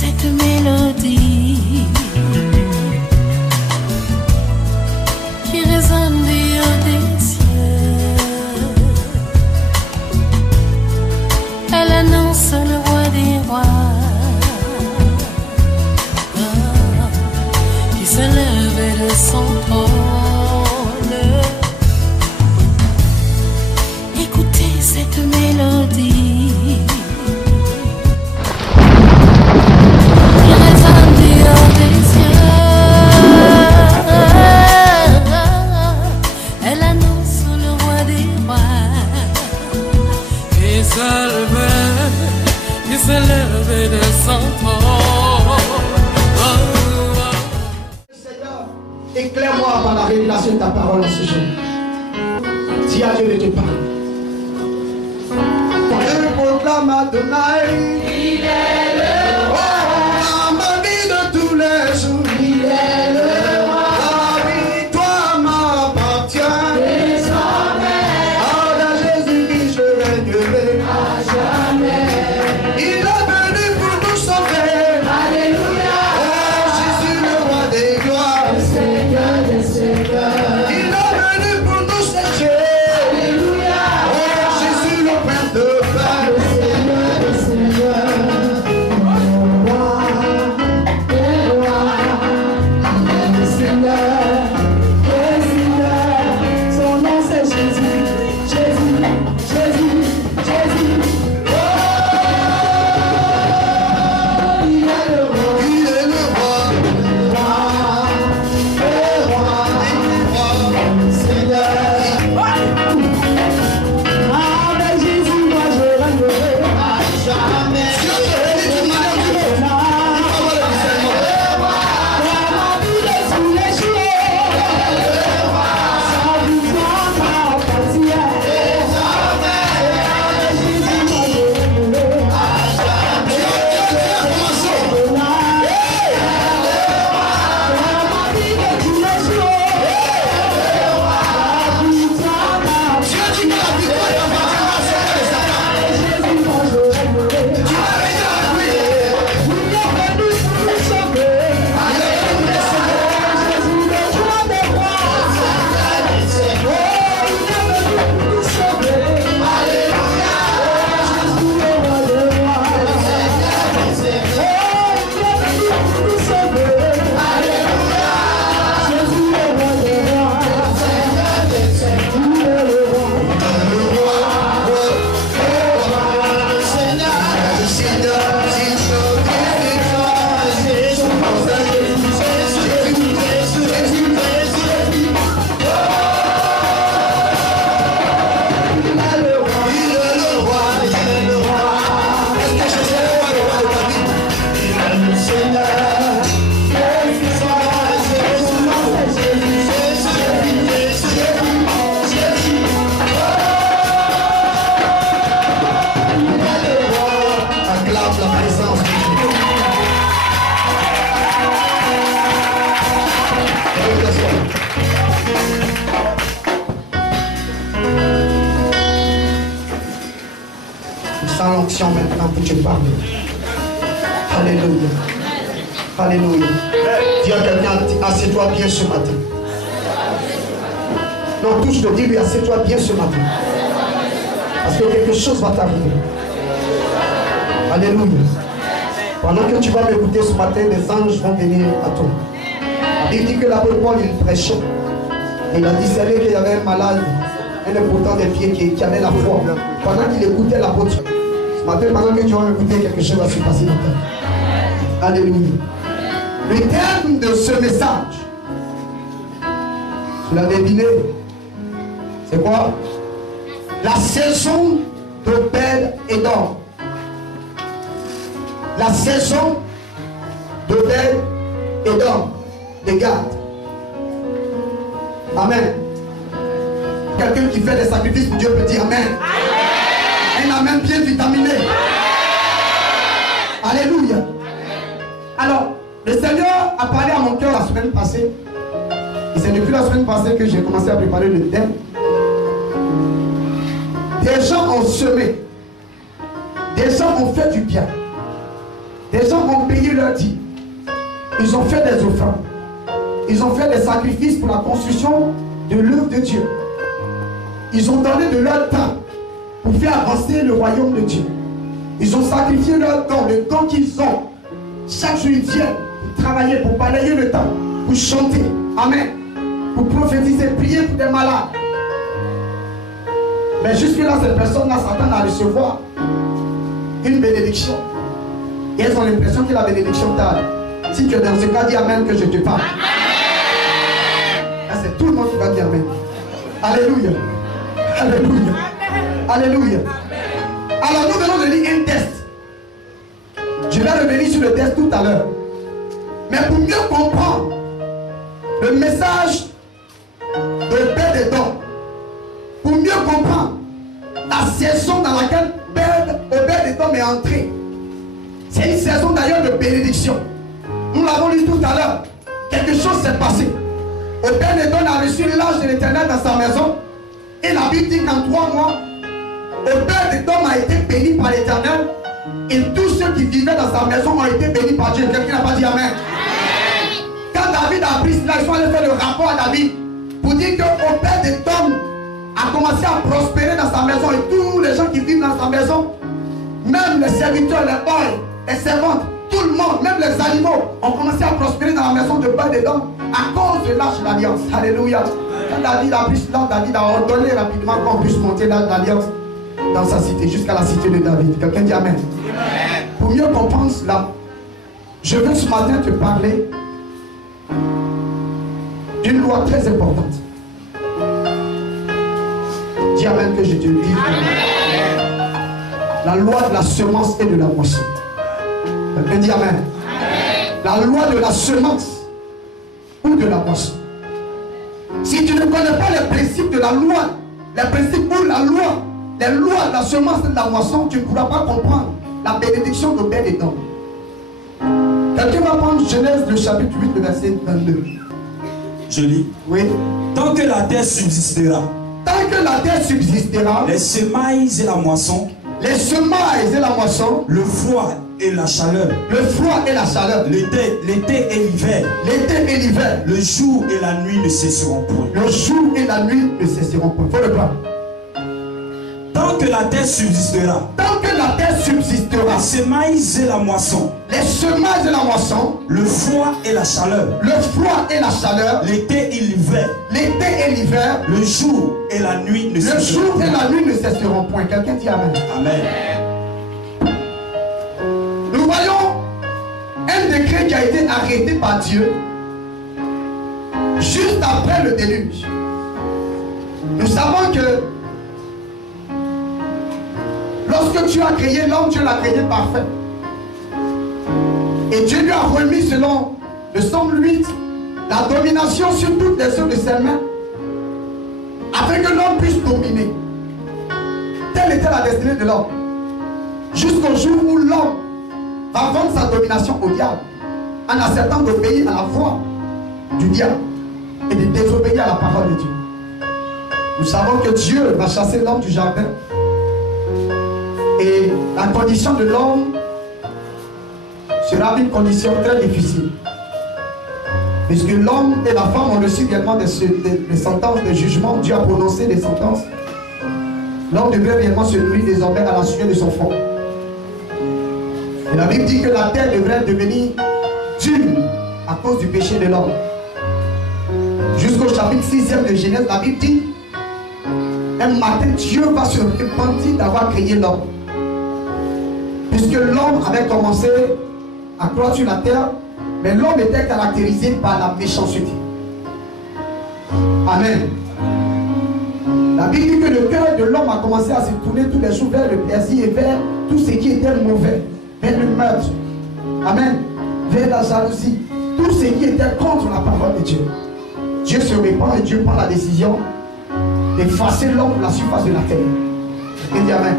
cette mélodie qui résonne du haut des cieux. Elle annonce le roi des rois qui se lève de son trône. Écoutez cette mélodie qui résonne du haut des cieux. Elle annonce le roi des rois qui se lève de son trône. Seigneur, éclaire-moi par la révélation de ta parole en ce jour. Si à Dieu ne te parle. Je proclame Adonai. Il est le roi. Dans ma vie de tous les jours. Il est le roi. La victoire m'appartient. Désormais. À Jésus-Christ je régnerai. À jamais. Il est venu pour nous sauver. Alléluia. Oh Jésus le roi des gloires. Le Seigneur des seigneurs. Il est venu pour nous chercher. Alléluia. Oh Jésus le Père de paix. Le Seigneur des seigneurs. Le roi des rois. Le Seigneur des seigneurs. Son nom c'est Jésus. Jésus, Jésus, Jésus. Oh, il est le roi. Il est le roi. Le roi. Le Seigneur. Avec Jésus, moi je règnerai à jamais. Sans l'onction maintenant pour te parler. Alléluia. Alléluia. Dis à quelqu'un, assieds-toi bien ce matin. Non, touche-le, dis-lui, assieds-toi bien ce matin. Parce que quelque chose va t'arriver. Alléluia. Pendant que tu vas m'écouter ce matin, les anges vont venir à toi. Il dit que l'apôtre Paul, il prêchait. Il a discerné qu'il y avait un malade, un important des pieds qui avait la foi. Pendant qu'il écoutait l'apôtre, ce matin, pendant que tu vas m'écouter, quelque chose va se passer dans ta vie. Alléluia. Le terme de ce message, tu l'as deviné, c'est quoi? La saison de Obed Edom. La saison de Obed Edom, de Gad. Amen. Quelqu'un qui fait des sacrifices pour Dieu peut dire Amen. Amen. Un Amen bien vitaminé. Amen. Alléluia. Alors, le Seigneur a parlé à mon cœur la semaine passée. Et c'est depuis la semaine passée que j'ai commencé à préparer le thème. Des gens ont semé. Des gens ont fait du bien. Des gens ont payé leur dîme. Ils ont fait des offrandes. Ils ont fait des sacrifices pour la construction de l'œuvre de Dieu. Ils ont donné de leur temps pour faire avancer le royaume de Dieu. Ils ont sacrifié leur temps, le temps qu'ils ont. Chaque jour, ils viennent pour travailler, pour balayer le temps, pour chanter. Amen. Pour prophétiser, prier pour des malades. Mais jusque-là, ces personnes-là s'attendent à recevoir une bénédiction. Et elles ont l'impression que la bénédiction tarde. Si tu es dans ce cas, dis Amen que je te parle. C'est tout le monde qui va dire Amen. Alléluia. Alléluia. Alléluia. Alors nous venons de lire un test. Je vais revenir sur le test tout à l'heure. Mais pour mieux comprendre le message de Obed-Edom, pour mieux comprendre la saison dans laquelle Obed-Edom est entré, c'est une saison d'ailleurs de bénédiction. Nous l'avons lu tout à l'heure. Quelque chose s'est passé. Obed-Edom a reçu l'ange de l'Éternel dans sa maison. Et la Bible dit qu'en 3 mois, Obed-Edom a été béni par l'Éternel. Et tous ceux qui vivaient dans sa maison ont été bénis par Dieu. Quelqu'un n'a pas dit Amen. Quand David a appris cela, ils sont allés faire le rapport à David pour dire que Obed-Edom a commencé à prospérer dans sa maison. Et tous les gens qui vivent dans sa maison, même les serviteurs, les boys, les servantes, tout le monde, même les animaux, ont commencé à prospérer dans la maison de Obed-Edom à cause de l'arche de l'alliance. Alléluia. Quand David a pris cela, David a ordonné rapidement qu'on puisse monter l'arche de l'alliance dans sa cité, jusqu'à la cité de David. Quelqu'un dit Amen. Amen. Pour mieux comprendre cela, je veux ce matin te parler d'une loi très importante. Dis Amen que je te dis. La loi de la semence et de la moisson. Quelqu'un dit Amen. La loi de la semence ou de la moisson. Si tu ne connais pas les principes de la loi, les principes ou la loi, les lois de la semence et de la moisson, tu ne pourras pas comprendre la bénédiction d'Obed-Edom. Quelqu'un va prendre Genèse le chapitre 8, le verset 22. Je lis. Oui. Tant que la terre subsistera. Tant que la terre subsistera. Les semailles et la moisson. Les semailles et la moisson. Le froid et la chaleur. Le froid et la chaleur. L'été et l'hiver. L'été et l'hiver. Le jour et la nuit ne cesseront point. Le jour et la nuit ne cesseront point. Faut le prendre. Tant que la terre subsistera. Tant que la terre subsistera. Les semailles et la moisson. Les semailles et la moisson. Le froid et la chaleur. Le froid et la chaleur. L'été et l'hiver. L'été et l'hiver. Le jour et la nuit ne cesseront point. Le jour et la nuit ne cesseront point. Quelqu'un dit Amen. Amen. Nous voyons un décret qui a été arrêté par Dieu juste après le déluge. Nous savons que lorsque Dieu a créé l'homme, Dieu l'a créé parfait. Et Dieu lui a remis, selon le Somme 8, la domination sur toutes les œuvres de ses mains, afin que l'homme puisse dominer. Telle était la destinée de l'homme. Jusqu'au jour où l'homme va vendre sa domination au diable, en acceptant d'obéir à la voix du diable et de désobéir à la parole de Dieu. Nous savons que Dieu va chasser l'homme du jardin. Et la condition de l'homme sera une condition très difficile. Puisque l'homme et la femme ont reçu également des sentences de jugement. Dieu a prononcé des sentences. L'homme devrait réellement se nourrir désormais à la sueur de son front. Et la Bible dit que la terre devrait devenir dure à cause du péché de l'homme. Jusqu'au chapitre 6e de Genèse, la Bible dit: un matin, Dieu va se repentir d'avoir créé l'homme. Puisque l'homme avait commencé à croître sur la terre, mais l'homme était caractérisé par la méchanceté. Amen. La Bible dit que le cœur de l'homme a commencé à se tourner tous les jours vers le plaisir et vers tout ce qui était mauvais, vers le meurtre. Amen. Vers la jalousie, tout ce qui était contre la parole de Dieu. Dieu se répand et Dieu prend la décision d'effacer l'homme de la surface de la terre. Et dit Amen.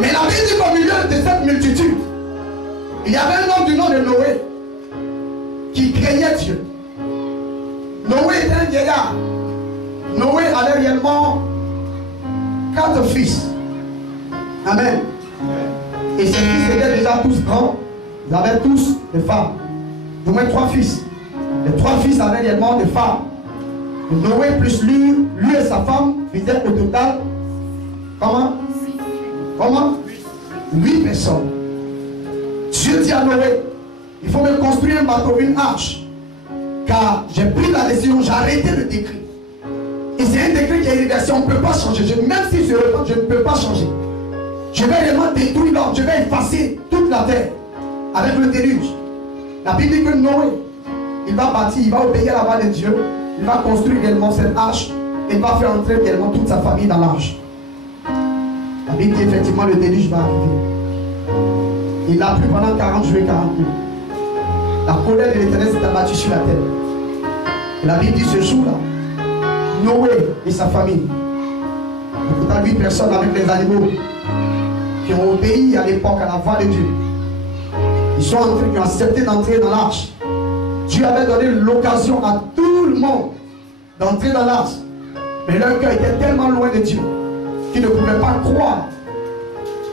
Mais la Bible dit qu'au milieu de cette multitude, il y avait un homme du nom de Noé qui craignait Dieu. Noé était un vieillard. Noé avait réellement 4 fils. Amen. Et ses fils étaient déjà tous grands. Ils avaient tous des femmes. Du moins 3 fils. Les 3 fils avaient également des femmes. Noé plus lui et sa femme faisaient au total, comment? 8 personnes. Dieu dit à Noé, il faut me construire un bateau, une arche. Car j'ai pris la décision, j'ai arrêté le décret. Et c'est un décret qui est irréversible, on ne peut pas changer. Même si je repente, je ne peux pas changer. Je vais réellement détruire l'homme, je vais effacer toute la terre avec le déluge. La Bible dit que Noé, il va bâtir, il va obéir à la voix de Dieu, il va construire également cette arche et il va faire entrer également toute sa famille dans l'arche. La Bible dit effectivement le déluge va arriver. Il a plu pendant 40 jours et 40 nuits. La colère de l'Éternel s'est abattue sur la terre. Et la Bible dit ce jour-là, Noé et sa famille, il y a 8 personnes avec les animaux qui ont obéi à l'époque à la voix de Dieu. Ils sont entrés, qui ont accepté d'entrer dans l'arche. Dieu avait donné l'occasion à tout le monde d'entrer dans l'arche. Mais leur cœur était tellement loin de Dieu qu'ils ne pouvaient pas croire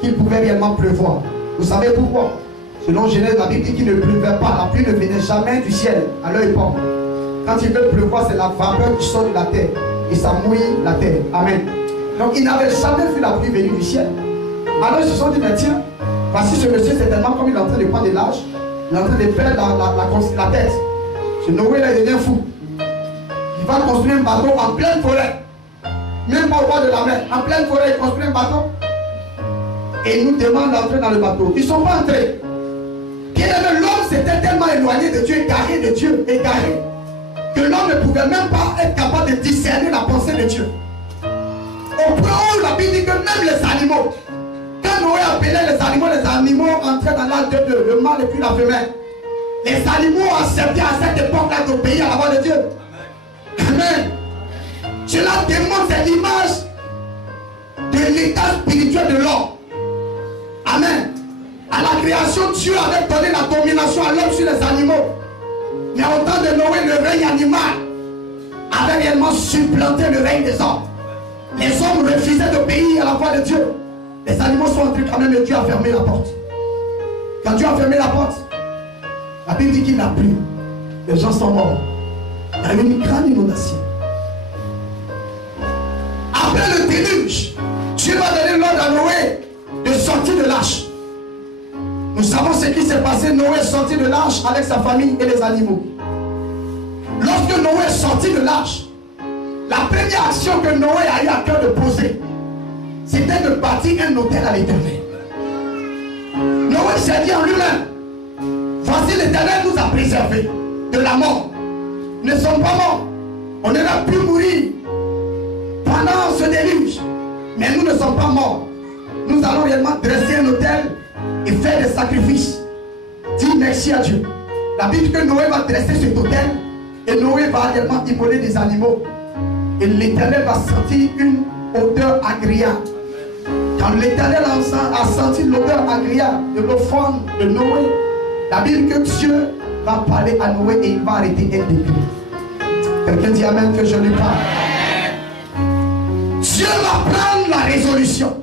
qu'il pouvait réellement pleuvoir. Vous savez pourquoi? Selon Genèse, la Bible dit qu'il ne pleuvait pas. La pluie ne venait jamais du ciel à leur époque. Quand il veut pleuvoir, c'est la vapeur qui sort de la terre. Et ça mouille la terre. Amen. Donc ils n'avaient jamais vu la pluie venir du ciel. Alors ils se sont dit, mais tiens, voici ce monsieur, c'est tellement comme il est en train de prendre de l'âge, il est en train de perdre la tête. Ce Noé là, il devient fou. Il va construire un bateau en pleine forêt. Même pas au bord de la mer. En pleine forêt, il construit un bateau. Et il nous demande d'entrer dans le bateau. Ils ne sont pas entrés. L'homme s'était tellement éloigné de Dieu, égaré de Dieu, égaré, que l'homme ne pouvait même pas être capable de discerner la pensée de Dieu. Au point où la Bible dit que même les animaux, quand Noé appelait les animaux entraient dans l'âge de Dieu, le mâle et puis la femelle. Les animaux acceptaient à cette époque-là d'obéir à la voix de Dieu. Amen. Cela démontre, c'est l'image de l'état spirituel de l'homme. Amen. À la création, Dieu avait donné la domination à l'homme sur les animaux. Mais au temps de Noé, le règne animal avait réellement supplanté le règne des hommes. Les hommes refusaient d'obéir à la voix de Dieu. Les animaux sont entrés quand même et Dieu a fermé la porte. Quand Dieu a fermé la porte, la Bible dit qu'il n'a plus. Les gens sont morts. Il y a eu une grande inondation. Après le déluge, Dieu va donner l'ordre à Noé de sortir de l'arche. Nous savons ce qui s'est passé. Noé est sorti de l'arche avec sa famille et les animaux. Lorsque Noé est sorti de l'arche, la première action que Noé a eu à cœur de poser, c'était de bâtir un autel à l'Éternel. Noé s'est dit en lui-même, voici l'Éternel nous a préservés de la mort. Nous ne sommes pas morts. On aurait pu mourir pendant ce déluge. Mais nous ne sommes pas morts. Nous allons réellement dresser un autel et faire des sacrifices. Dis merci à Dieu. La Bible dit que Noé va dresser cet autel et Noé va réellement immoler des animaux. Et l'Éternel va sentir une odeur agréable. Quand l'Éternel a senti l'odeur agréable de l'offrande de Noé, la Bible dit que Dieu va parler à Noé et il va arrêter un décret. Quelqu'un dit amen que je lui parle. Dieu va prendre la résolution.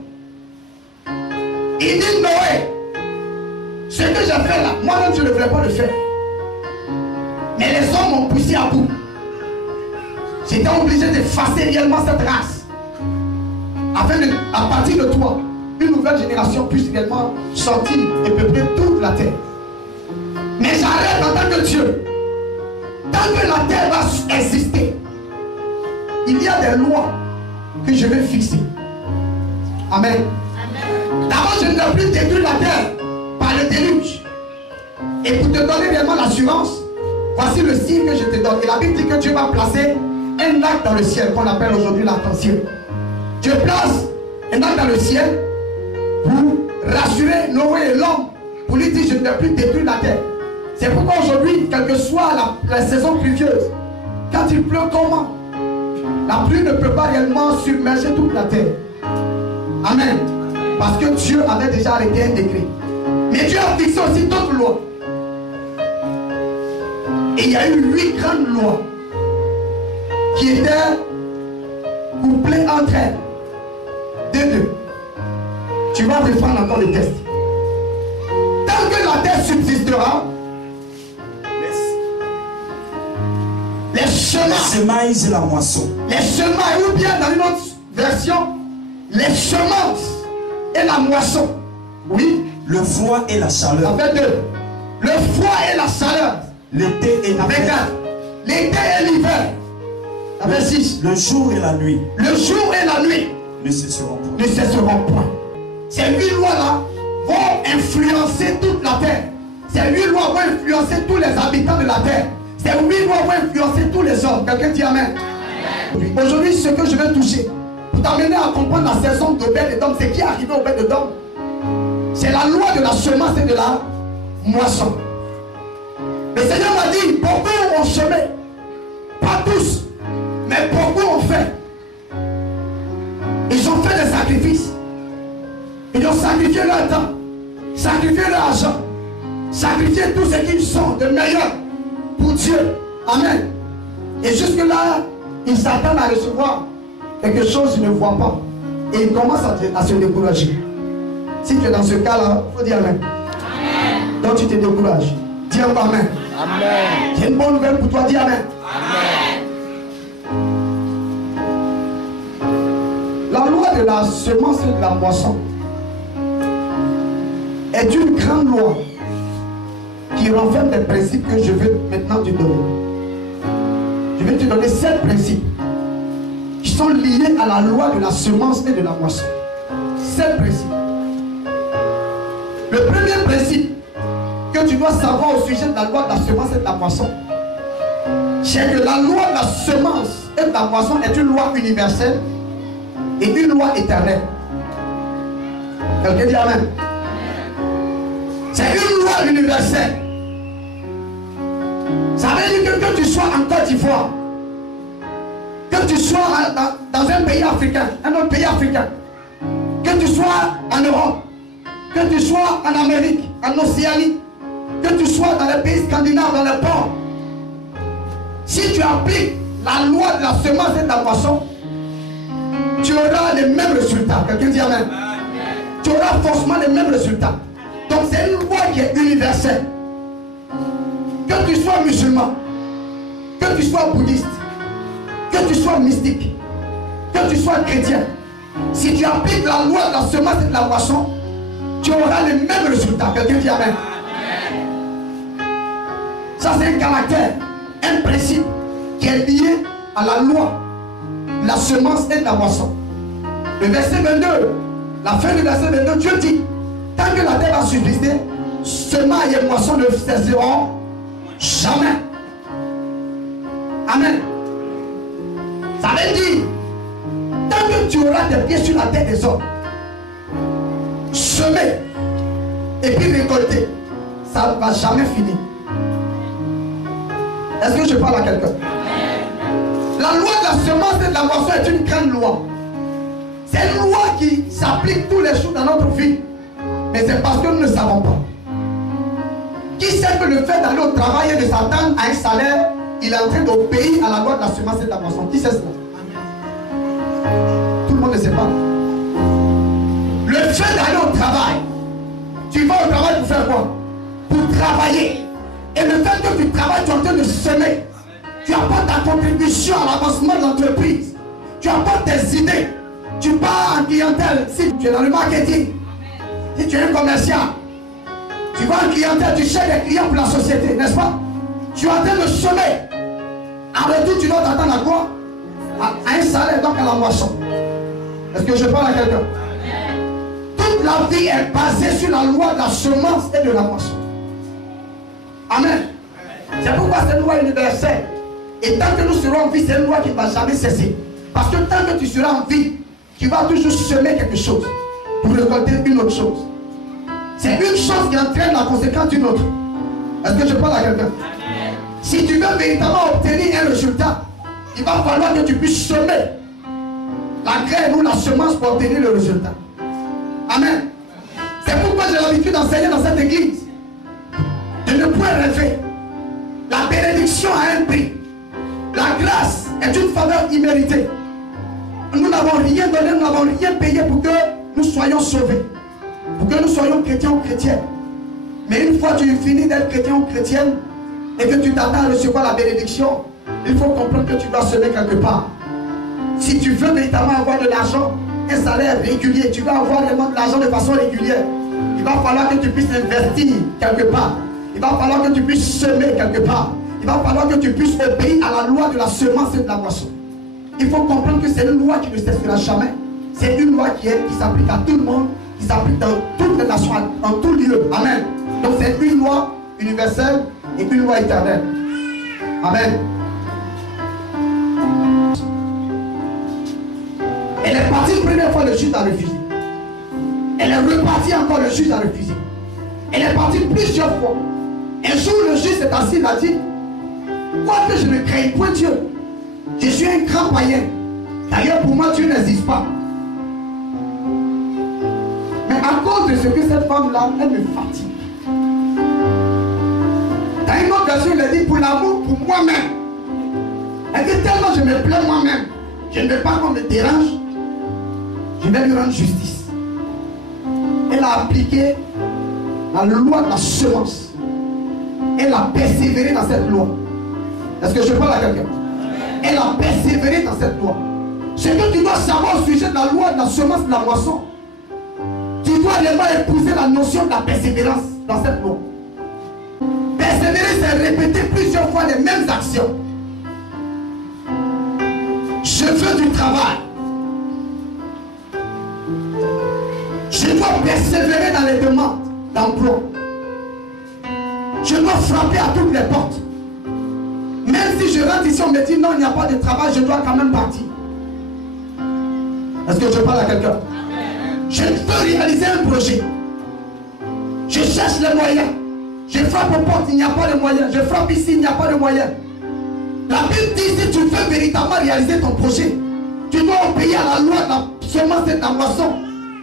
Il dit Noé, ce que j'ai fait là, moi-même je ne devrais pas le faire. Mais les hommes m'ont poussé à bout. J'étais obligé d'effacer réellement cette race. Afin de, à partir de toi, une nouvelle génération puisse réellement sortir et peupler toute la terre. Mais j'arrête en tant que Dieu. Tant que la terre va exister, il y a des lois que je vais fixer. Amen. D'abord, je ne vais plus détruire la terre par le déluge. Et pour te donner réellement l'assurance, voici le signe que je te donne. Et la Bible dit que Dieu va placer un acte dans le ciel qu'on appelle aujourd'hui l'arc-en-ciel. Dieu place un acte dans le ciel pour rassurer Noé et l'homme, pour lui dire je ne vais plus détruire la terre. C'est pourquoi aujourd'hui, quelle que soit la saison pluvieuse, quand il pleut comment, la pluie ne peut pas réellement submerger toute la terre. Amen. Parce que Dieu avait déjà arrêté un décret. Mais Dieu a fixé aussi d'autres lois. Et il y a eu 8 grandes lois qui étaient couplées entre elles. Deux. Tu vas reprendre encore le test. terre subsistera, les semailles et la moisson. Les semailles, ou bien dans une autre version, les semences et la moisson. Oui. Le froid et la chaleur. Avec deux. Le froid et la chaleur. L'été et l'hiver. Avec un. L'été et l'hiver. Avec 6. Le jour et la nuit. Le jour et la nuit ne cesseront point. Ne cesseront point. Ces 8 lois-là vont influencer toute la terre. Ces 8 lois vont influencer tous les habitants de la terre. Ces 8 lois vont influencer tous les hommes. Quelqu'un dit Amen. Aujourd'hui, ce que je vais toucher, pour t'amener à comprendre la saison d'Obed-Edom, c'est qui est arrivé au Obed-Edom. C'est la loi de la semence et de la moisson. Le Seigneur m'a dit, beaucoup ont semé. Pas tous, mais beaucoup ont fait. Ils ont fait des sacrifices. Ils ont sacrifié leur temps, sacrifié leur argent, sacrifié tout ce qu'ils sont de meilleur pour Dieu. Amen. Et jusque-là, ils s'attendent à recevoir quelque chose qu'ils ne voient pas. Et ils commencent à se décourager. Si tu es dans ce cas-là, il faut dire Amen. Amen. Donc tu te décourages. Dis encore Amen. Amen. J'ai une bonne nouvelle pour toi, dis Amen. Amen. La loi de la semence et de la moisson est une grande loi qui renferme des principes que je veux maintenant te donner. Je vais te donner 7 principes qui sont liés à la loi de la semence et de la moisson. 7 principes. Le premier principe que tu dois savoir au sujet de la loi de la semence et de la moisson, c'est que la loi de la semence et de la moisson est une loi universelle et une loi éternelle. Quelqu'un dit Amen. C'est une loi universelle. Ça veut dire que tu sois en Côte d'Ivoire, que tu sois dans un pays africain, un autre pays africain, que tu sois en Europe, que tu sois en Amérique, en Océanie, que tu sois dans les pays scandinaves, dans les ports, si tu appliques la loi de la semence et de la moisson, tu auras les mêmes résultats. Quelqu'un dit Amen. Tu auras forcément les mêmes résultats. Donc c'est une loi qui est universelle. Que tu sois musulman, que tu sois bouddhiste, que tu sois mystique, que tu sois chrétien, si tu appliques la loi de la semence et de la moisson, tu auras les mêmes résultats. Quelqu'un dit Amen. Ça c'est un caractère, un principe qui est lié à la loi de la semence et de la moisson. Le verset 22, la fin du verset 22, Dieu dit, tant que la terre va subsister, semailles et moissons ne cesseront jamais. Amen. Ça veut dire, tant que tu auras des pieds sur la terre des hommes, semer et puis récolter, ça ne va jamais finir. Est-ce que je parle à quelqu'un? La loi de la semence et de la moisson est une grande loi. C'est une loi qui s'applique tous les jours dans notre vie. Mais c'est parce que nous ne savons pas. Qui sait que le fait d'aller au travail et de s'attendre à un salaire, il est en train d'obéir à la loi de la semence et de la moisson? Qui sait cela? Tout le monde ne sait pas. Le fait d'aller au travail, tu vas au travail pour faire quoi? Pour travailler. Et le fait que tu travailles, tu es en train de semer. Tu apportes ta contribution à l'avancement de l'entreprise. Tu apportes tes idées. Tu pars en clientèle. Si tu es dans le marketing, si tu es un commercial, tu vas en clientèle, tu cherches des clients pour la société, n'est-ce pas? Tu es en train de semer. En retour, tu dois t'attendre à quoi? À un salaire, donc à la moisson. Est-ce que je parle à quelqu'un? Toute la vie est basée sur la loi de la semence et de la moisson. Amen. C'est pourquoi c'est une loi universelle. Et tant que nous serons en vie, c'est une loi qui ne va jamais cesser. Parce que tant que tu seras en vie, tu vas toujours semer quelque chose pour récolter une autre chose. C'est une chose qui entraîne la conséquence d'une autre. Est-ce que je parle à quelqu'un? Si tu veux véritablement obtenir un résultat, il va falloir que tu puisses semer la graine ou la semence pour obtenir le résultat. Amen. C'est pourquoi j'ai l'habitude d'enseigner dans cette église de ne point rêver. La bénédiction a un prix. La grâce est une faveur imméritée. Nous n'avons rien donné, nous n'avons rien payé pour que nous soyons sauvés, pour que nous soyons chrétiens ou chrétiennes. Mais une fois tu finis d'être chrétien ou chrétienne et que tu t'attends à recevoir la bénédiction, il faut comprendre que tu dois semer quelque part. Si tu veux véritablement avoir de l'argent, un salaire régulier, tu vas avoir vraiment de l'argent de façon régulière, il va falloir que tu puisses investir quelque part. Il va falloir que tu puisses semer quelque part. Il va falloir que tu puisses obéir à la loi de la semence et de la moisson. Il faut comprendre que c'est une loi qui ne cessera jamais. C'est une loi qui s'applique à tout le monde, qui s'applique dans toutes les nations, en tout lieu. Amen. Donc c'est une loi universelle et une loi éternelle. Amen. Elle est partie une première fois, le juge a refusé. Elle est repartie encore, le juge a refusé. Elle est partie plusieurs fois. Un jour, le juge s'est assis, il a dit, quoique je ne craigne point Dieu, je suis un grand païen. D'ailleurs, pour moi, Dieu n'existe pas. Mais à cause de ce que cette femme-là, elle me fatigue. Dans une autre version, il a dit, pour l'amour, pour moi-même. Elle dit, tellement je me plains moi-même, je ne veux pas qu'on me dérange, je vais lui rendre justice. Elle a appliqué la loi de la semence. Elle a persévéré dans cette loi. Est-ce que je parle à quelqu'un? Elle a persévéré dans cette loi. Ce que tu dois savoir au sujet de la loi de la semence de la moisson, tu dois vraiment épouser la notion de la persévérance dans cette loi. Persévérer, c'est répéter plusieurs fois les mêmes actions. Je veux du travail. Je dois persévérer dans les demandes d'emploi. Je dois frapper à toutes les portes. Même si je rentre ici, on me dit non, il n'y a pas de travail, je dois quand même partir. Est-ce que je parle à quelqu'un? Je veux réaliser un projet. Je cherche les moyens. Je frappe aux portes, il n'y a pas de moyens. Je frappe ici, il n'y a pas de moyens. La Bible dit, si tu veux véritablement réaliser ton projet, tu dois obéir à la loi de la semence et de la moisson.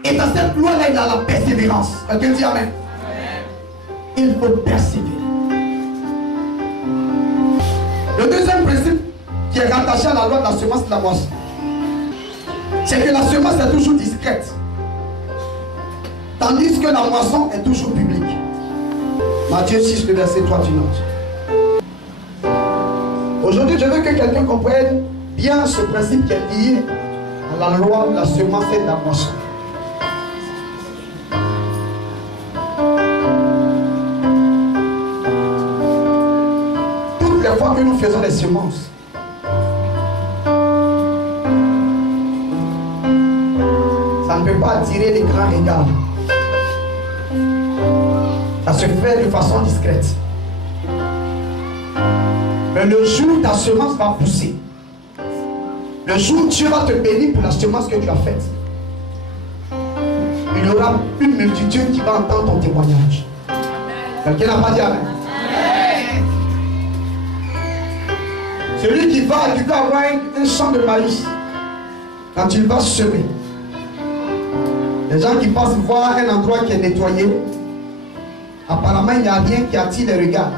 Et dans cette loi-là, il y a la persévérance. Quelqu'un dit amen. Il faut persévérer. Le deuxième principe qui est rattaché à la loi de la semence et de la moisson, c'est que la semence est toujours discrète, tandis que la moisson est toujours publique. Matthieu 6, le verset 3, tu notes. Aujourd'hui, je veux que quelqu'un comprenne bien ce principe qui est lié à la loi de la semence et de la moisson. Toutes les fois que nous faisons des semences, ça ne peut pas attirer les grands regards. Ça se fait de façon discrète. Mais le jour où ta semence va pousser, le jour où Dieu va te bénir pour la semence que tu as faite, il y aura une multitude qui va entendre ton témoignage. Quelqu'un n'a pas dit amen? Celui qui va avoir un champ de maïs, quand il va semer, les gens qui passent voir un endroit qui est nettoyé, apparemment il n'y a rien qui attire les regards.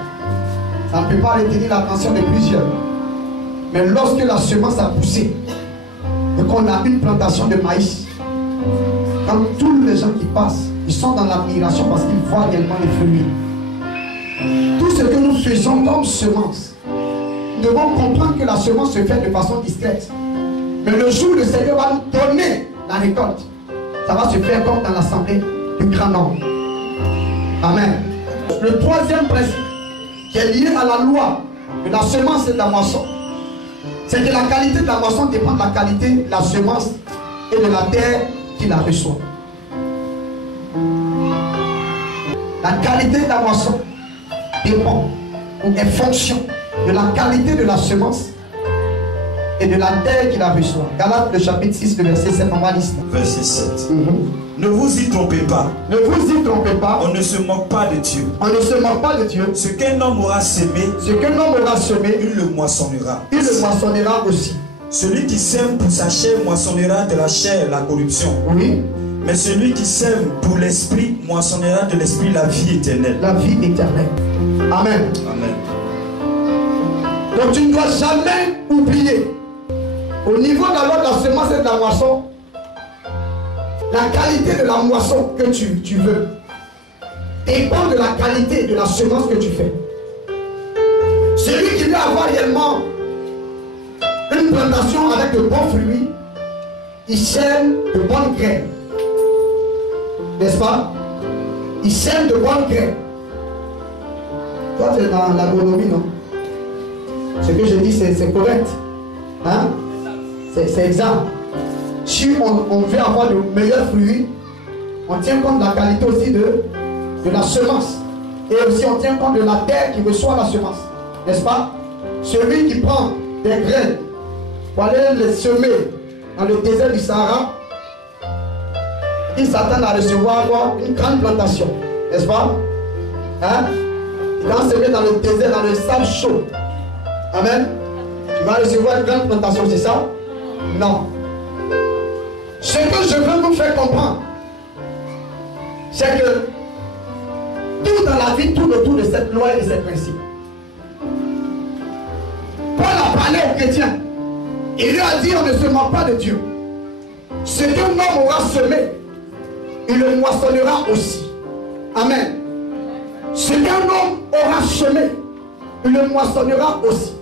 Ça ne peut pas retenir l'attention de plusieurs. Mais lorsque la semence a poussé et qu'on a une plantation de maïs, quand tous les gens qui passent, ils sont dans l'admiration parce qu'ils voient réellement les fruits. Tout ce que nous faisons comme semence, nous devons comprendre que la semence se fait de façon discrète. Mais le jour où le Seigneur va nous donner la récolte, ça va se faire comme dans l'assemblée du grand nombre. Amen. Le troisième principe qui est lié à la loi de la semence et de la moisson, c'est que la qualité de la moisson dépend de la qualité de la semence et de la terre qui la reçoit. La qualité de la moisson dépend ou est fonction de la qualité de la semence et de la terre qui la reçoit. Galates, le chapitre 6, le verset 7, on va lire. Verset 7. Ne vous y trompez pas. Ne vous y trompez pas. On ne se moque pas de Dieu. On ne se moque pas de Dieu. Ce qu'un homme aura semé, il le moissonnera. Il le moissonnera aussi. Celui qui sème pour sa chair moissonnera de la chair la corruption. Oui. Mais celui qui sème pour l'esprit moissonnera de l'esprit la vie éternelle. La vie éternelle. Amen. Amen. Donc tu ne dois jamais oublier, au niveau de la loi de la semence et de la moisson, la qualité de la moisson que tu veux dépend de la qualité de la semence que tu fais. Celui qui veut avoir réellement une plantation avec de bons fruits, il sème de bonnes graines. N'est-ce pas? Il sème de bonnes graines. Toi, tu es dans l'agronomie, non? Ce que je dis, c'est correct. Hein? C'est exact. Si on veut avoir de meilleurs fruits, on tient compte de la qualité aussi de la semence. Et aussi on tient compte de la terre qui reçoit la semence. N'est-ce pas? Celui qui prend des graines pour aller les semer dans le désert du Sahara, il s'attend à recevoir quoi? Une grande plantation. N'est-ce pas? Hein? Il va semer dans le désert, dans le sable chaud. Amen. Tu vas recevoir une grande plantation, c'est ça? Non. Ce que je veux vous faire comprendre, c'est que tout dans la vie tourne autour de cette loi et de ces principes. Paul a parlé aux chrétiens. Il lui a dit, on ne se moque pas de Dieu. Ce qu'un homme aura semé, il le moissonnera aussi. Amen. Ce qu'un homme aura semé, il le moissonnera aussi.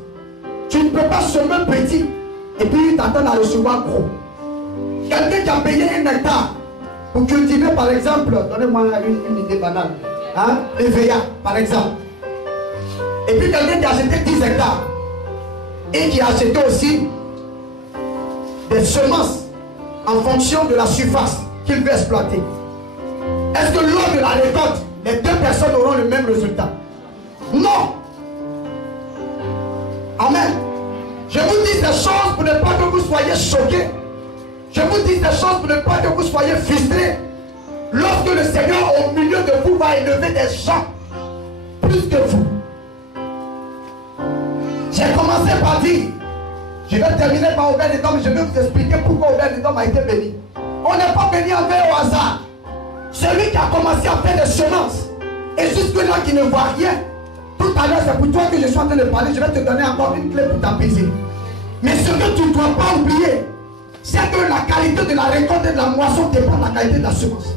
Tu ne peux pas semer petit et puis t'attendre à recevoir gros. Quelqu'un qui a payé un hectare pour cultiver, par exemple, donnez-moi une idée banale, hein, les VA, par exemple. Et puis quelqu'un qui a acheté 10 hectares et qui a acheté aussi des semences en fonction de la surface qu'il veut exploiter. Est-ce que lors de la récolte, les deux personnes auront le même résultat? Non. Amen. Je vous dis ces choses pour ne pas que vous soyez choqués. Je vous dis ces choses pour ne pas que vous soyez frustrés. Lorsque le Seigneur au milieu de vous va élever des gens plus que vous. J'ai commencé par dire, je vais terminer par Obed-Edom, je vais vous expliquer pourquoi Obed-Edom a été béni. On n'est pas béni en fait au hasard. Celui qui a commencé à faire des semences et jusque-là qui ne voit rien. Tout à l'heure, c'est pour toi que je suis en train de parler. Je vais te donner encore une clé pour t'apaiser. Mais ce que tu ne dois pas oublier, c'est que la qualité de la récolte et de la moisson dépend de la qualité de la semence.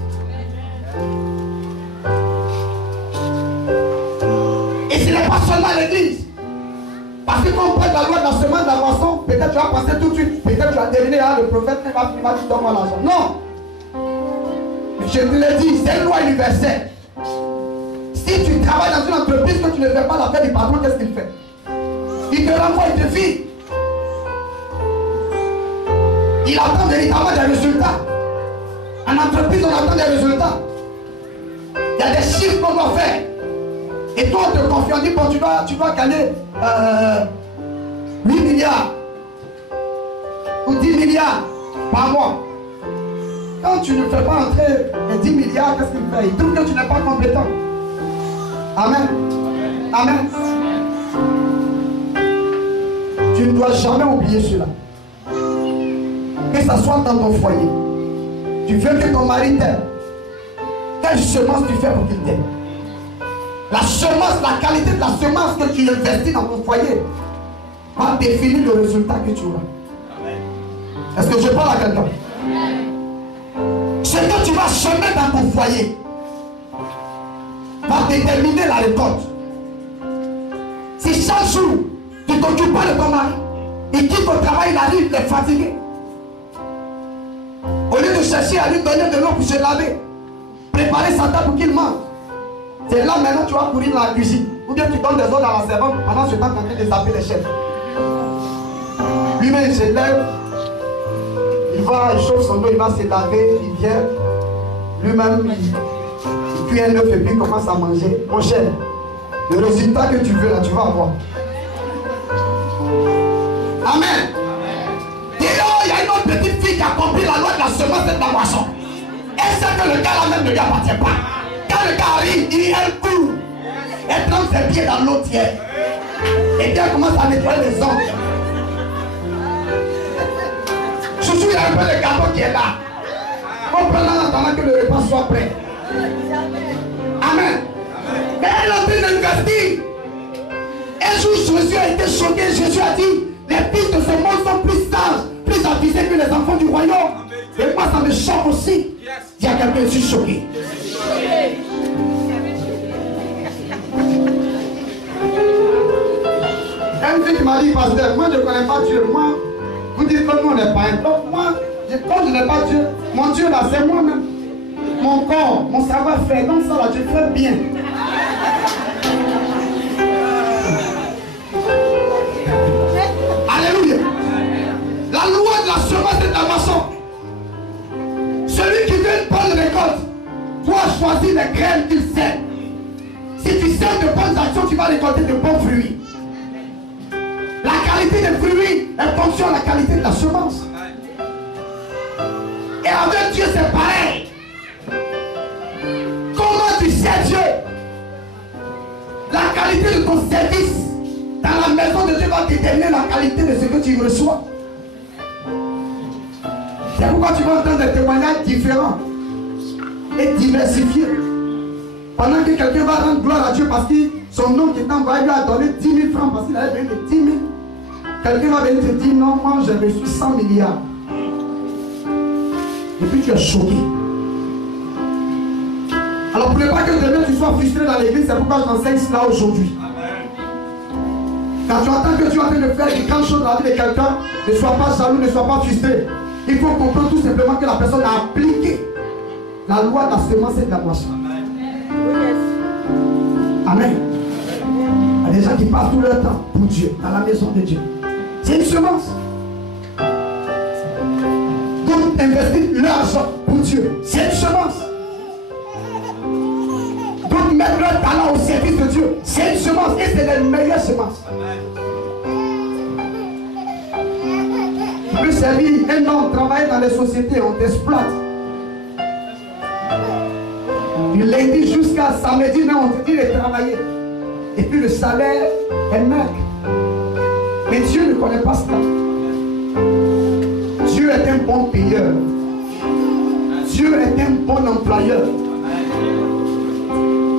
Et ce n'est pas seulement l'église. Parce que quand on parle de la loi de la semence, de la moisson, peut-être tu vas passer tout de suite. Peut-être tu vas deviner, hein, le prophète il va dire donne-moi l'argent. Non. Je te l'ai dit, c'est une loi universelle. Si tu travailles dans une entreprise que tu ne fais pas l'affaire du patron, qu'est-ce qu'il fait? Il te renvoie, il te file. Il attend véritablement des résultats. En entreprise, on attend des résultats. Il y a des chiffres qu'on doit faire. Et toi, on te confie, on dit, bon, tu dois gagner 8 milliards ou 10 milliards par mois. Quand tu ne fais pas entrer les 10 milliards, qu'est-ce qu'il fait? Il trouve que tu n'es pas compétent. Amen. Amen. Tu ne dois jamais oublier cela. Que ça soit dans ton foyer. Tu veux que ton mari t'aime. Quelle semence tu fais pour qu'il t'aime? La semence, la qualité de la semence que tu investis dans ton foyer va définir le résultat que tu auras. Est-ce que je parle à quelqu'un? Ce que tu vas semer dans ton foyer va déterminer la récolte. Si chaque jour tu ne t'occupes pas de ton mari, il quitte au travail, il arrive, il est fatigué. Au lieu de chercher à lui donner de l'eau pour se laver, préparer sa table pour qu'il mange, c'est là maintenant tu vas courir dans la cuisine. Ou bien tu donnes des ordres à la servante pendant ce temps tu es en train de zapper les chefs. Lui-même il se lève, il va, il chauffe son eau, il va se laver, il vient. Lui-même il cuit un œuf et puis il commence à manger. Mon cher, le résultat que tu veux là, tu vas avoir. Amen. D'ailleurs, il y a une autre petite fille qui a compris la loi de la semence et de la moisson. Elle sait que le gars là même ne lui appartient pas. Quand le gars arrive, elle court. Elle trempe ses pieds dans l'eau tiède. Et puis elle commence à nettoyer les ongles. Chouchou, il y a un peu de gâteau qui est là. On prend là en attendant que le repas soit prêt. Amen. Mais elle est en train d'investir. Un jour, Jésus a été choqué. Jésus a dit, les fils de ce monde sont plus sages, plus avisés que les enfants du royaume. Et moi, ça me choque aussi. Il y a quelqu'un qui est choqué. une fille qui m'a dit, pasteur, moi je ne connais pas Dieu. Moi, vous dites que nous on n'est pas un. Donc moi, quand je n'ai pas Dieu, mon Dieu là, c'est moi-même. Mon corps, mon savoir-faire. Donc ça là, je fais bien. Alléluia. La loi de la semence et de la moisson. Celui qui vient prendre les récoltes doit choisir les graines qu'il sème. Si tu sèmes de bonnes actions, tu vas récolter de bons fruits. La qualité des fruits est fonction de la qualité de la semence. Et avec Dieu, c'est pareil. Comment tu sais Dieu? La qualité de ton service dans la maison de Dieu va déterminer la qualité de ce que tu reçois. C'est pourquoi tu vas entendre des témoignages différents et diversifiés. Pendant que quelqu'un va rendre gloire à Dieu parce que son nom qui est envoyé lui a donné 10 000 francs parce qu'il avait besoin de 10 000. Quelqu'un va venir te dire non, moi j'ai reçu 100 milliards. Et puis tu es choqué. Alors pour ne pas que demain tu sois frustré dans l'église, c'est pourquoi j'enseigne cela aujourd'hui. Quand tu entends que tu es en train de faire des grandes choses dans la vie de quelqu'un, ne sois pas jaloux, ne sois pas frustré. Il faut comprendre tout simplement que la personne a appliqué la loi de la semence et de la moisson. Amen. Il y a des gens qui passent tout leur temps pour Dieu, dans la maison de Dieu. C'est une semence. Donc investir l'argent pour Dieu, c'est une semence. Donc mettre leur talent au service de Dieu, c'est une semence et c'est la meilleure semence. Tu peux servir un homme, travailler dans les sociétés, on t'exploite. Du lundi jusqu'à samedi, mais on te dit de travailler. Et puis le salaire est maigre. Mais Dieu ne connaît pas cela. Dieu est un bon payeur. Dieu est un bon employeur.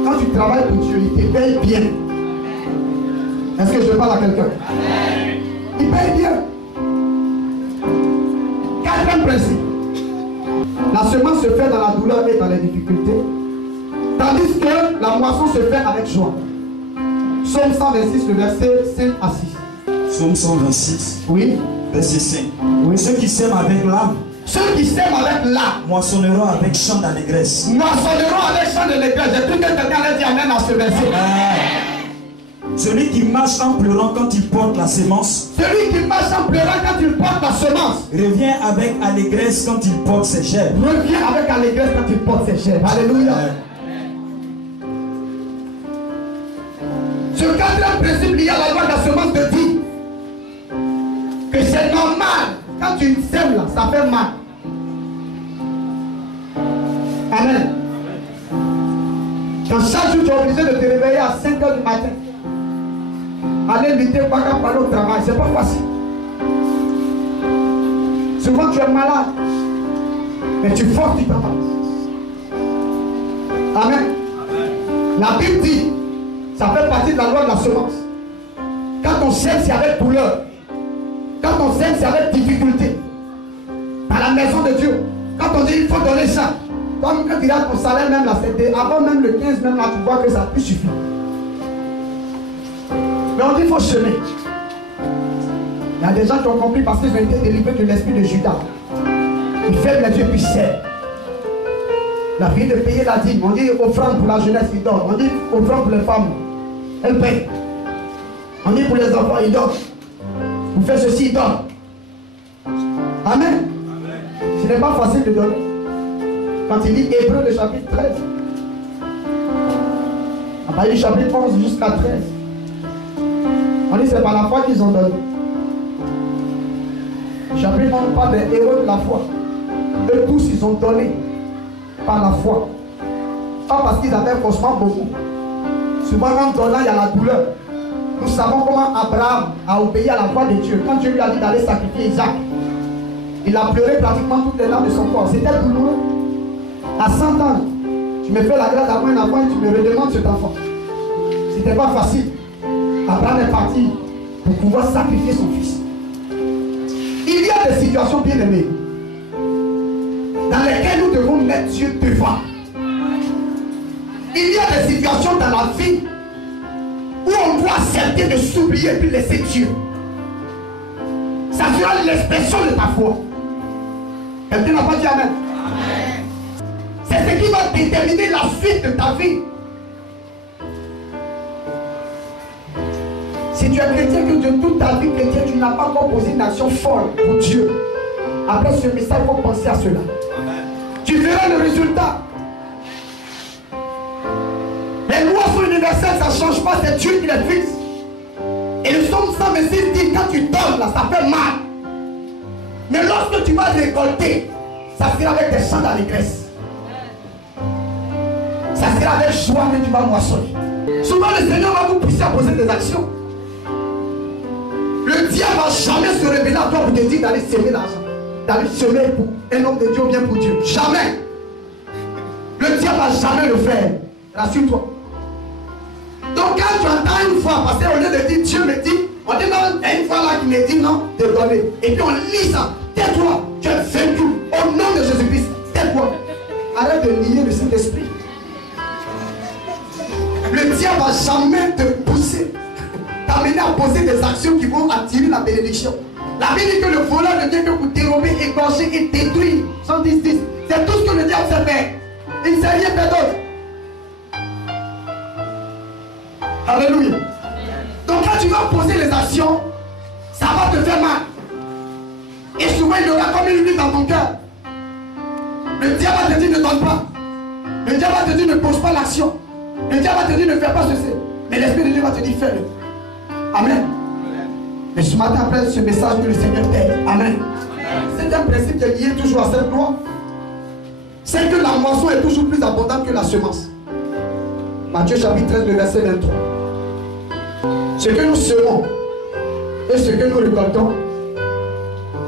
Quand tu travailles pour Dieu, il te paye bien. Est-ce que je parle à quelqu'un? Il paye bien. Quatrième principe. La semence se fait dans la douleur et dans les difficultés. Tandis que la moisson se fait avec joie. Psaume 126, le verset 5 à 6. Psaume 126. Oui. Verset 5. Oui. Ceux qui sèment avec l'âme. Ceux qui sèment avec l'âme. Moissonneront avec chant d'allégresse. Moissonneront avec chant d'allégresse. J'ai cru que quelqu'un allait dire amen à ce verset. Celui qui marche en pleurant quand il porte la semence. Celui qui marche en pleurant quand il porte la semence. Revient avec allégresse quand il porte ses gerbes. Revient avec allégresse quand il porte ses gerbes. Alléluia. Ce quatrième principe lié à la loi de la semence te dit que c'est normal. Quand tu sèmes là, ça fait mal. Amen. Quand chaque jour tu es obligé de te réveiller à 5 h du matin, aller lutter pour aller au travail, c'est pas facile. Souvent tu es malade, mais tu forces du travail. Amen. La Bible dit, ça fait partie de la loi de la semence. Quand on sème, c'est avec douleur. Quand on sème, c'est avec difficulté. Dans la maison de Dieu, quand on dit il faut donner ça, comme quand tu as ton salaire même là, c'était avant même le 15, même là, tu vois que ça peut suffire. Mais on dit il faut semer. Il y a des gens qui ont compris parce qu'ils ont été délivrés de l'esprit de Judas. Ils ferment les yeux puis serrent. La vie de payer la dîme. On dit offrande pour la jeunesse, ils donnent. On dit offrande pour les femmes, elles payent. On dit pour les enfants, ils donnent. Vous faites ceci, ils donnent. Amen. Ce n'est pas facile de donner. Quand il dit Hébreu, le chapitre 13, à partir du chapitre 11 jusqu'à 13, on dit c'est par la foi qu'ils ont donné. Le chapitre 11 parle des héros de la foi. Eux tous, ils ont donné par la foi. Pas parce qu'ils avaient forcément beaucoup. Souvent, quand on donnant, il y a la douleur. Nous savons comment Abraham a obéi à la voix de Dieu. Quand Dieu lui a dit d'aller sacrifier Isaac, il a pleuré pratiquement toutes les larmes de son corps. C'était douloureux. À 100 ans, tu me fais la grâce d'avoir un enfant et tu me redemandes cet enfant. C'était pas facile. Abraham est parti pour pouvoir sacrifier son fils. Il y a des situations bien aimées dans lesquelles nous devons mettre Dieu devant. Il y a des situations dans la vie où on doit accepter de s'oublier et puis laisser Dieu. Ça sera l'expression de ta foi. Quelqu'un n'a pas dit Amen. C'est ce qui va déterminer la suite de ta vie. Si tu es chrétien, que de toute ta vie chrétienne, tu n'as pas encore posé une action folle pour Dieu. Après ce message, il faut penser à cela. Tu verras le résultat. Les lois sont universelles, ça ne change pas, c'est Dieu qui les fixe. Et le psaume 126 dit, quand tu tombes là, ça fait mal. Mais lorsque tu vas récolter, ça sera avec des chants d'allégresse. Ça sera avec joie que tu vas moissonner. Souvent le Seigneur va vous pousser à poser des actions. Le diable ne va jamais se révéler à toi pour te dire d'aller semer l'argent, d'aller semer pour un homme de Dieu ou bien pour Dieu. Jamais. Le diable ne va jamais le faire. Rassure-toi. Donc quand tu entends une fois, parce qu'au lieu de dire Dieu me dit, on dit non, il y a une fois là qui me dit non, de donner. Et puis on lit ça. Tais-toi, tu es vaincu au nom de Jésus-Christ. Tais-toi. Arrête de nier le Saint-Esprit. Le diable ne va jamais te pousser, t'amener à poser des actions qui vont attirer la bénédiction. La Bible dit que le voleur ne vient que pour dérober, égorger et détruire. 110-10. C'est tout ce que le diable sait faire. Il ne sait rien faire d'autre. Alléluia. Donc quand tu vas poser les actions, ça va te faire mal. Et souvent il y aura comme une lutte dans ton cœur. Le diable va te dire ne donne pas. Le diable va te dire ne pose pas l'action. Le diable va te dire ne fais pas ceci. Mais l'Esprit de Dieu va te dire fais-le. Amen. Mais ce matin après ce message que le Seigneur t'aide. Amen. C'est un principe qui est lié toujours à cette loi. C'est que la moisson est toujours plus abondante que la semence. Matthieu chapitre 13, le verset 23. Ce que nous semons et ce que nous récoltons,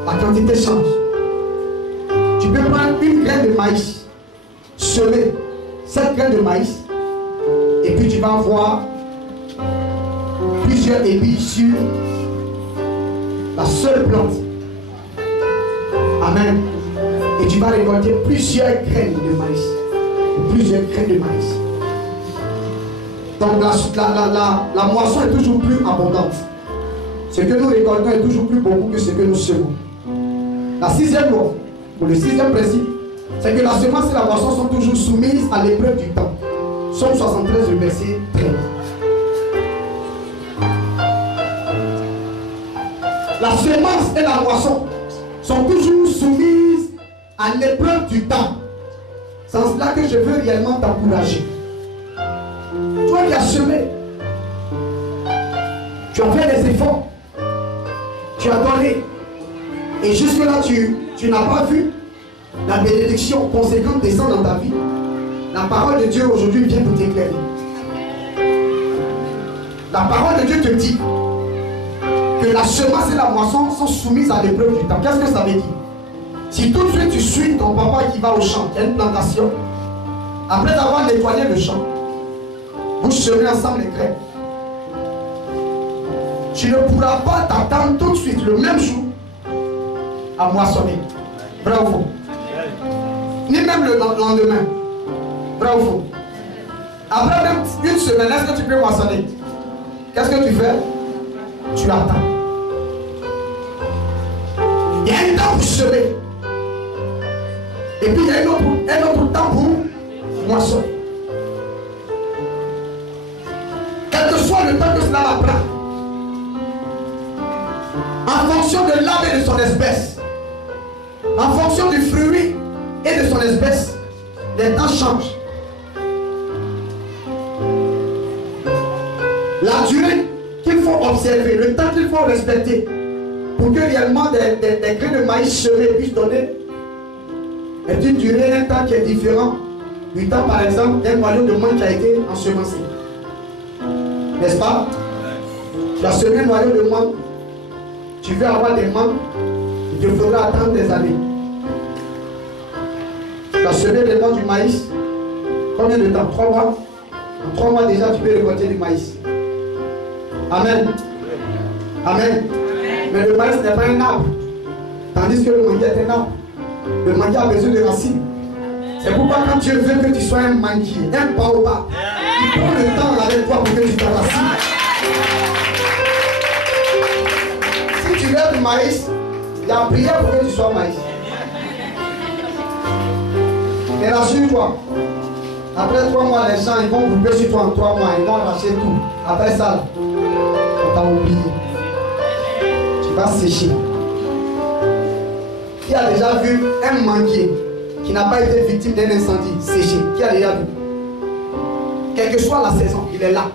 la quantité change. Tu peux prendre une graine de maïs, semer cette graine de maïs, et puis tu vas avoir plusieurs épis sur la seule plante. Amen. Et tu vas récolter plusieurs graines de maïs. Plusieurs graines de maïs. Donc la moisson est toujours plus abondante. Ce que nous récoltons est toujours plus beaucoup que ce que nous semons. La sixième loi, ou le sixième principe, c'est que la semence et la moisson sont toujours soumises à l'épreuve du temps. Psaume 73, le verset 13. La semence et la moisson sont toujours soumises à l'épreuve du temps. C'est en cela que je veux réellement t'encourager. Toi qui as semé, tu as fait des efforts, tu as donné, et jusque-là tu n'as pas vu la bénédiction conséquente descendre dans ta vie. La parole de Dieu aujourd'hui vient pour t'éclairer. La parole de Dieu te dit que la semence et la moisson sont soumises à l'épreuve du temps. Qu'est-ce que ça veut dire? Si tout de suite tu suis ton papa qui va au champ, il y a une plantation, après avoir nettoyé le champ, vous semez ensemble les graines. Tu ne pourras pas t'attendre tout de suite, le même jour, à moissonner. Vrai ou faux? Ni même le lendemain. Vrai ou faux? Après même une semaine, est-ce que tu peux moissonner? Qu'est-ce que tu fais? Tu attends. Il y a un temps pour semer. Et puis il y a un autre temps pour moissonner. Quel que soit le temps que cela va prendre, en fonction de l'âme et de son espèce, en fonction du fruit et de son espèce, les temps changent. La durée qu'il faut observer, le temps qu'il faut respecter pour que réellement des grains de maïs semés puissent donner est une durée, un temps qui est différent du temps par exemple d'un noyau de mangue qui a été ensemencé. N'est-ce pas? Tu as semé un noyau de mangue, tu veux avoir des mangues, il te faudra attendre des années. Tu as semé des mangues du maïs, combien de temps? 3 mois. En 3 mois déjà tu peux récolter du maïs. Amen. Amen. Mais le maïs n'est pas un arbre. Tandis que le manguier est un arbre. Le manguier a besoin de racines. C'est pourquoi quand Dieu veut que tu sois un manguier, un baobab, il prend le temps avec toi pour que tu t'enracines. maïs, il a prié pour que tu sois maïs. Mais rassure-toi, après 3 mois, les gens ils vont couper sur toi en 3 mois, ils vont arracher tout. Après ça, là, on t'a oublié. Tu vas sécher. Qui a déjà vu un manguier qui n'a pas été victime d'un incendie séché? Qui a déjà vu? Quelle que soit la saison, il est là.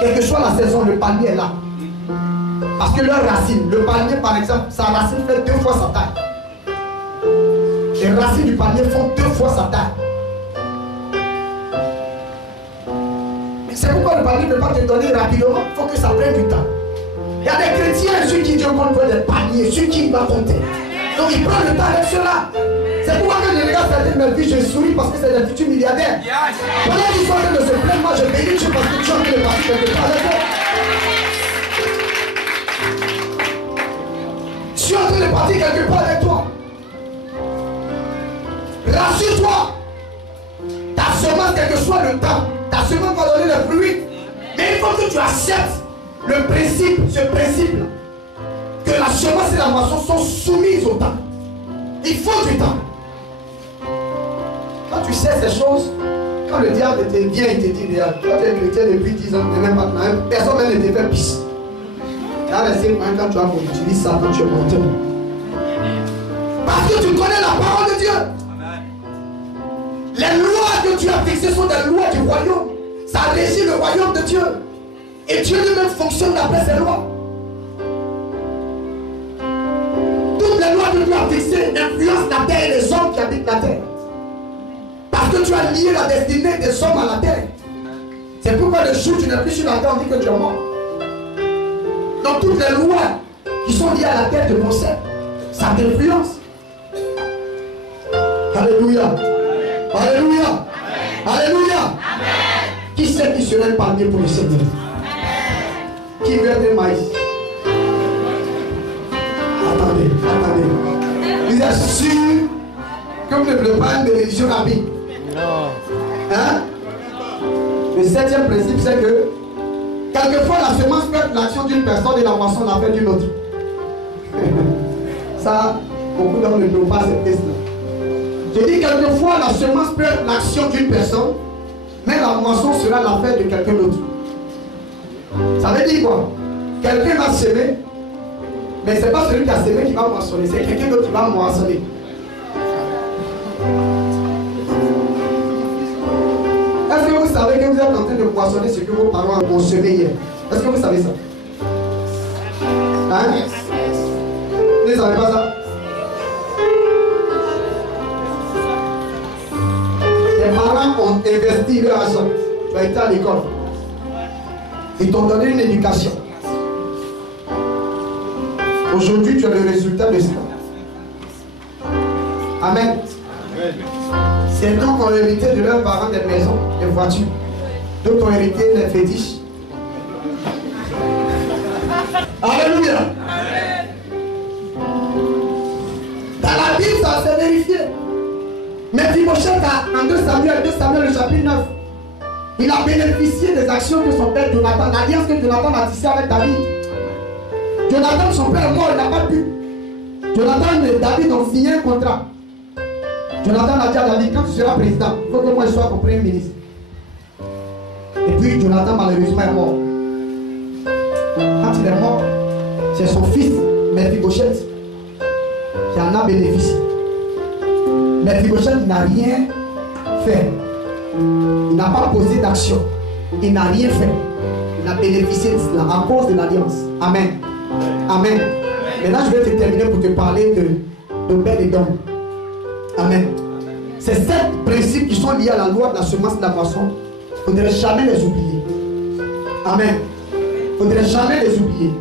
Quelle que soit la saison, le palmier est là. Parce que leur racine, le palmier par exemple, sa racine fait 2 fois sa taille. Les racines du palmier font 2 fois sa taille. C'est pourquoi le palmier ne peut pas te donner rapidement. Il faut que ça prenne du temps. Il y a des chrétiens sur qui Dieu compte pour des palmiers, sur qui il va compter. Donc il prend le temps avec cela. C'est pourquoi quand je regarde certaines de mes vies, je souris parce que c'est des futurs milliardaires. Pendant qu'ils sont en train de se plaindre, moi je bénis Dieu parce que tu es en train de partir quelque part avec moi. Je suis en train de partir quelque part avec toi. Rassure-toi. Ta semence, quel que soit le temps, ta semence va donner le fruit. Mais il faut que tu acceptes le principe, ce principe-là, que la semence et la moisson sont soumises au temps. Il faut du temps. Quand tu sais ces choses, quand le diable te vient et te dit, toi tu es chrétien depuis 10 ans, tu n'es même pas maintenant, personne même ne te fait pisse. Quand tu as mon utilise ça, quand tu es monté. Parce que tu connais la parole de Dieu. Les lois que tu as fixées sont des lois du royaume. Ça régit le royaume de Dieu. Et Dieu lui-même fonctionne d'après ses lois. Toutes les lois que tu as fixées influencent la terre et les hommes qui habitent la terre. Parce que tu as lié la destinée des hommes à la terre. C'est pourquoi le jour où tu n'es plus sur la terre, on dit que tu es mort. Donc toutes les lois qui sont liées à la terre te concernent. Ça t'influence. Alléluia. Alléluia. Alléluia. Qui sait qui serait le palmier pour le Seigneur? Qui veut être maïs? Attendez. Vous êtes sûr que vous ne voulez pas une bénédiction rapide? Non. Hein? Le 7e principe, c'est que quelquefois la semence peut être l'action d'une personne et la moisson la fait d'une autre. Ça, beaucoup d'hommes ne trouvent pas cette test-là. Je dis quelquefois la semence peut être l'action d'une personne, mais la moisson sera l'affaire de quelqu'un d'autre. Ça veut dire quoi? Quelqu'un va semer, mais ce n'est pas celui qui a semé qui va moissonner, c'est quelqu'un d'autre qui va moissonner. Est-ce que vous savez que vous êtes en train de moissonner ce que vos parents ont semé hier? Est-ce que vous savez ça? Hein? Vous ne savez pas ça? Les parents ont investi leur argent. Tu as été à l'école. Ils t'ont donné une éducation. Aujourd'hui, tu as le résultat de cela. Amen. Certains ont hérité de leurs parents des maisons, des voitures. D'autres ont hérité des fétiches. Alléluia. Dans la Bible, ça s'est vérifié. Mais Mephibosheth, en 2 Samuel, le chapitre 9, il a bénéficié des actions de son père Jonathan, l'alliance que Jonathan a tissée avec David. Jonathan, son père est mort, il n'a pas pu. Jonathan et David ont signé un contrat. Jonathan a dit à David, quand tu seras président, il faut que moi je sois ton premier ministre. Et puis Jonathan malheureusement est mort. Quand il est mort, c'est son fils Mephibosheth qui en a bénéficié. Mephibosheth n'a rien fait. Il n'a pas posé d'action. Il n'a rien fait. Il a bénéficié de cela à cause de l'alliance. Amen. Amen. Maintenant, je vais te terminer pour te parler de Obed et d'homme. Amen. Ces 7 principes qui sont liés à la loi de la semence et de la moisson, il ne faudrait jamais les oublier. Amen. Il ne faudrait jamais les oublier.